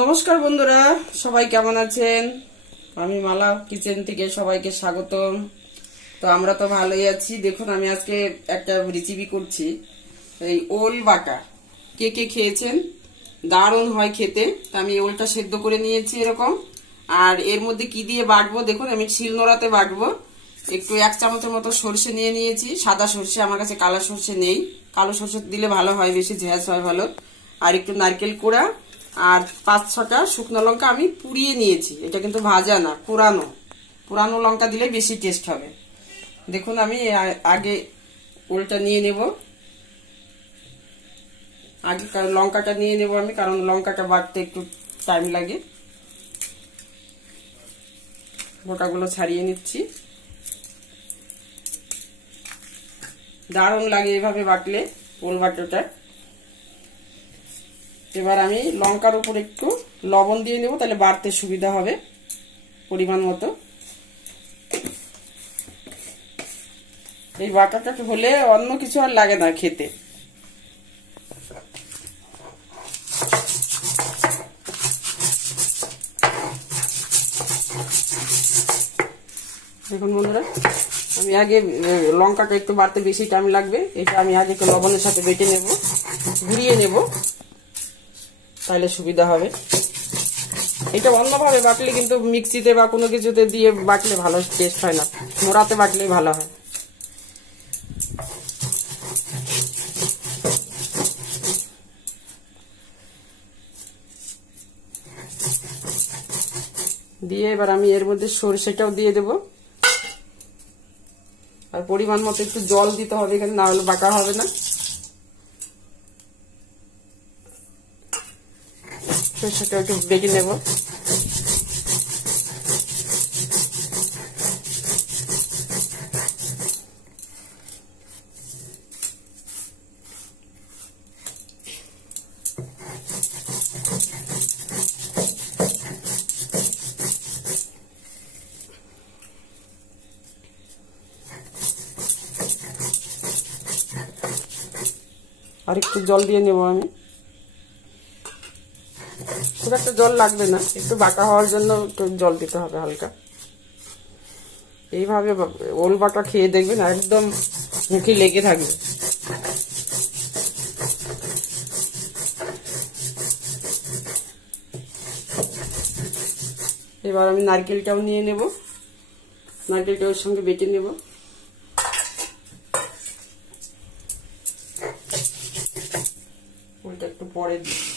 নমস্কার বন্ধুরা, সবাই কেমন আছেন? আমি মালা কিচেন থেকে সবাইকে স্বাগতম। তো আমরা তো ভালোই আছি। দেখুন, আমি আজকে একটা রেসিপি করছি, এই ওল বাটা। কে কে খেয়েছেন? দারুণ হয় খেতে। আমি ওলটা সেদ্ধ করে নিয়েছি এরকম। আর এর মধ্যে কি দিয়ে বাটবো দেখুন, আমি শিলনোড়াতে বাটবো। একটু 1 চামচের মতো সরষে নিয়ে নিয়েছি, সাদা সরষে। আমার কাছে কালো সরষে নেই, কালো সরষে দিলে ভালো হয়, বেশি ঝ্যাঁস হয় ভালো। আর একটু নারকেল কোড়া আর 5-6টা শুকনো লঙ্কা আমি পুড়িয়ে নিয়েছি। এটা কিন্তু ভাজা না, পুরানো লঙ্কা দিলে বেশি টেস্ট হবে। দেখুন, আমি আগে ওলটা নিয়ে নেব। আগে লঙ্কাটা নিয়ে নেব আমি, কারণ লঙ্কাটা বাটতে একটু টাইম লাগে। গোটাগুলো ছাড়িয়ে নিচ্ছি। দারুণ লাগে এভাবে বাটলে ওল বাটাটা। এবার আমি লঙ্কার উপর একটু লবণ দিয়ে নেব, তাহলে বাড়তে সুবিধা হবে পরিমাণ মতো। এই বাটাটা হলে অন্য কিছু আর লাগে না খেতে। দেখুন বন্ধুরা, আমি আগে লঙ্কাটা একটু বাড়তে বেশি টাইম লাগবে। এটা আমি আগে একটু লবণের সাথে বেটে নেব, ঘুরিয়ে নেব, তাহলে সুবিধা হবে। এটা অন্যভাবে বাটলে কিন্তু মিক্সিতে বা কোনো কিছুতে দিয়ে বাটলে ভালো টেস্ট হয় না, নোড়াতে বাটলেই ভালো হয়। দিয়ে এবার আমি এর মধ্যে সরষেটাও দিয়ে দেব। আর পরিমাণ মতো একটু জল দিতে হবে এখানে, না হলে বাটা হবে না। সরষেটা একটু বেটে নেব। আর একটু জল দিয়ে নেব আমি। খুব একটা জল লাগবে না, একটু বাটা হওয়ার জন্য একটু জল দিতে হবে হালকা। এইভাবে ওল বাটা খেয়ে দেখবেন, একদম মুখে লেগে থাকবে। এবার আমি নারকেলটাও নিয়ে নেব, নারকেলটা ওর সঙ্গে বেটে নেব। ওইটা একটু পরে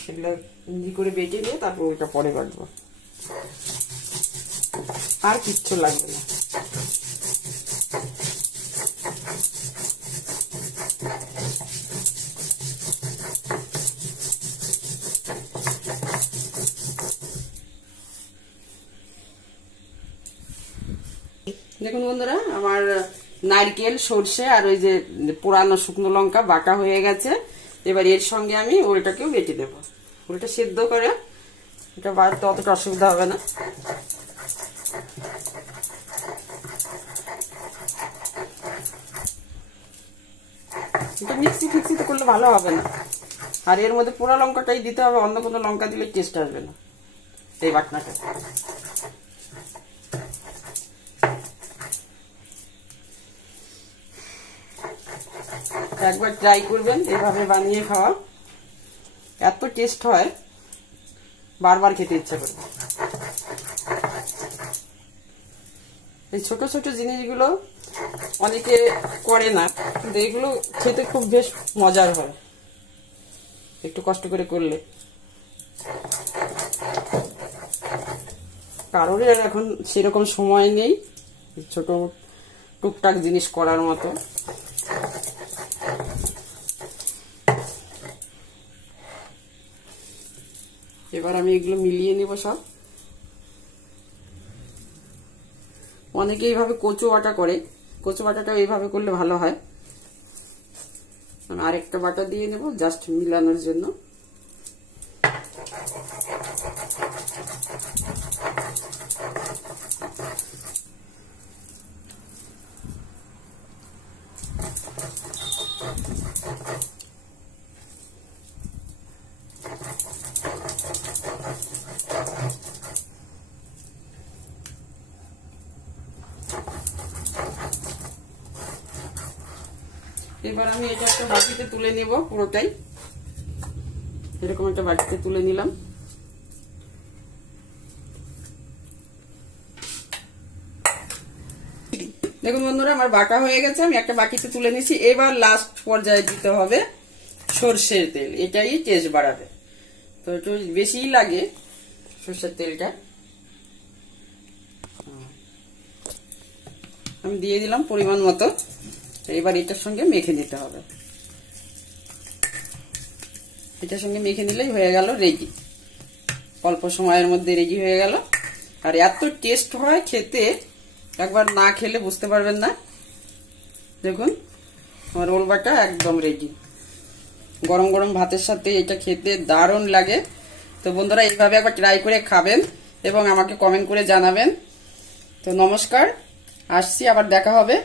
এগুলো ইজি করে বেটে নিয়ে তারপর ওইটা পরে বাটবো, আর কিচ্ছু লাগবে না। দেখুন বন্ধুরা, আমার নারকেল, সরষে আর ওই যে পুরানো শুকনো লঙ্কা বাটা হয়ে গেছে। এবার এর সঙ্গে আমি ওলটাকেও বেটে দেবো। ওলটা সেদ্ধ করে এটা বাড়তে অতটা অসুবিধা হবে না। এটা মিক্সি ফিক্সিতে করলে ভালো হবে না। আর এর মধ্যে পোড়া লঙ্কাটাই দিতে হবে, অন্য কোনো লঙ্কা দিলে টেস্ট আসবে না এই বাটনাটা। একবার ট্রাই করবেন এভাবে বানিয়ে খাওয়া, এত টেস্ট হয়, বারবার খেতে ইচ্ছা করবে। এই ছোট ছোট জিনিসগুলো অনেকে করে না, কিন্তু এগুলো খেতে খুব বেশ মজার হয় একটু কষ্ট করে করলে। কারোর এখন সেরকম সময় নেই ছোট টুকটাক জিনিস করার মতো। এবার আমি এগুলো মিলিয়ে নেব সব। অনেকে এইভাবে কচু বাটা করে, কচু বাটাটাও এইভাবে করলে ভালো হয়। আমি আরেকটা বাটা দিয়ে নেব জাস্ট মিলানোর জন্য। এবার আমি এটা একটা বাটিতে তুলে নিব, পুরোটাই এরকম একটা বাটিতে তুলে নিলাম। দেখুন বন্ধুরা, আমার বাটা হয়ে গেছে, আমি একটা বাটিতে তুলে নিয়েছি। এবার লাস্ট পর্যায়ে দিতে হবে সরষের তেল, এটাই টেস্ট বাড়াবে। তো একটু বেশিই লাগে সরষের তেলটা। আমি দিয়ে দিলাম পরিমাণ মতো। এবার এটার সঙ্গে মেখে নিতে হবে, এটার সঙ্গে মেখে নিলেই হয়ে গেল রেডি। অল্প সময়ের মধ্যে রেডি হয়ে গেল। আর এত টেস্ট হয় খেতে, একবার না খেলে বুঝতে পারবেন না। দেখুন আমার ওল বাটা একদম রেডি। গরম গরম ভাতের সাথে এটা খেতে দারুণ লাগে। তো বন্ধুরা, এইভাবে একবার ট্রাই করে খাবেন এবং আমাকে কমেন্ট করে জানাবেন। তো নমস্কার, আসছি, আবার দেখা হবে।